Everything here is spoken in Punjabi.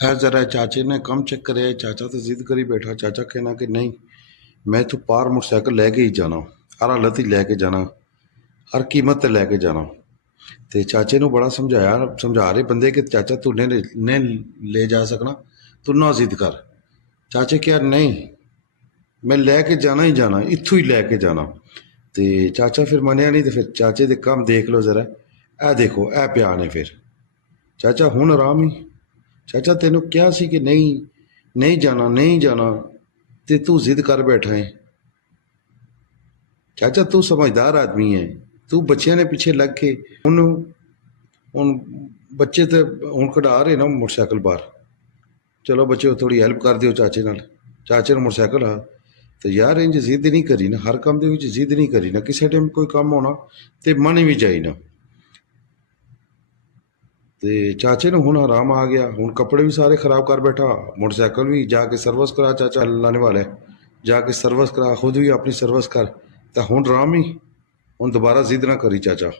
है जरा चाचे ने कम चेक करे। चाचा तो जिद करी बैठा। चाचा कहना कि नहीं, मैं तो पार मोटरसाइकिल लैके ही जाना, हर हालत ही लैके जाना, हर कीमत ते लैके जाना। ते चाचे ਨੂੰ ਬੜਾ ਸਮਝਾਇਆ, ਸਮਝਾ ਰਹੇ ਬੰਦੇ ਕਿ ਚਾਚਾ ਤੂੰ ਨੇ ਲੈ ਜਾ ਸਕਣਾ, ਤੂੰ ਨਾ ਜ਼ਿੱਦ ਕਰ। ਚਾਚੇ ਕਿਹਾ ਨਹੀਂ, ਮੈਂ ਲੈ ਕੇ ਜਾਣਾ ਹੀ ਜਾਣਾ, ਇੱਥੋਂ ਹੀ ਲੈ ਕੇ ਜਾਣਾ। ਤੇ ਚਾਚਾ ਫਿਰ ਮੰਨਿਆ ਨਹੀਂ। ਤੇ ਫਿਰ ਚਾਚੇ ਦੇ ਕੰਮ ਦੇਖ ਲਓ ਜ਼ਰਾ, ਇਹ ਦੇਖੋ ਇਹ ਪਿਆ ਨੇ। ਫਿਰ ਚਾਚਾ ਹੁਣ ਆਰਾਮ ਹੀ। ਚਾਚਾ ਤੈਨੂੰ ਕਿਹਾ ਸੀ ਕਿ ਨਹੀਂ, ਨਹੀਂ ਜਾਣਾ, ਨਹੀਂ ਜਾਣਾ, ਤੇ ਤੂੰ ਜ਼ਿੱਦ ਕਰ ਬੈਠਾ ਹੈ। ਚਾਚਾ ਤੂੰ ਸਮਝਦਾਰ ਆਦਮੀ ਹੈ, ਤੂੰ ਬੱਚਿਆਂ ਦੇ ਪਿੱਛੇ ਲੱਗ ਕੇ ਹੁਣ ਬੱਚੇ ਤੇ ਹੁਣ ਕਢਾ ਰਹੇ ਨਾ ਮੋਟਰਸਾਈਕਲ ਬਾਹਰ। ਚਲੋ ਬੱਚਿਓ ਥੋੜੀ ਹੈਲਪ ਕਰ ਦਿਓ ਚਾਚੇ ਨਾਲ। ਚਾਚੇ ਨੂੰ ਮੋਟਰਸਾਈਕਲ ਆ। ਤੇ ਯਾਰ ਇੰਜ ਜ਼ਿੱਦ ਨਹੀਂ ਕਰੀ ਨਾ, ਹਰ ਕੰਮ ਦੇ ਵਿੱਚ ਜ਼ਿੱਦ ਨਹੀਂ ਕਰੀ ਨਾ। ਕਿਸੇ ਟਾਈਮ ਕੋਈ ਕੰਮ ਹੋਣਾ ਤੇ ਮੰਨ ਵੀ ਜਾਈ ਨਾ। ਤੇ ਚਾਚੇ ਨੂੰ ਹੁਣ ਆਰਾਮ ਆ ਗਿਆ। ਹੁਣ ਕੱਪੜੇ ਵੀ ਸਾਰੇ ਖਰਾਬ ਕਰ ਬੈਠਾ, मोटरसाइकिल भी जाके सर्विस करा। चाचा लाने वाला है, जाके सर्विस करा, खुद भी अपनी सर्विस कर। तो हुण आराम ही, हुण दोबारा जिद ना करी चाचा।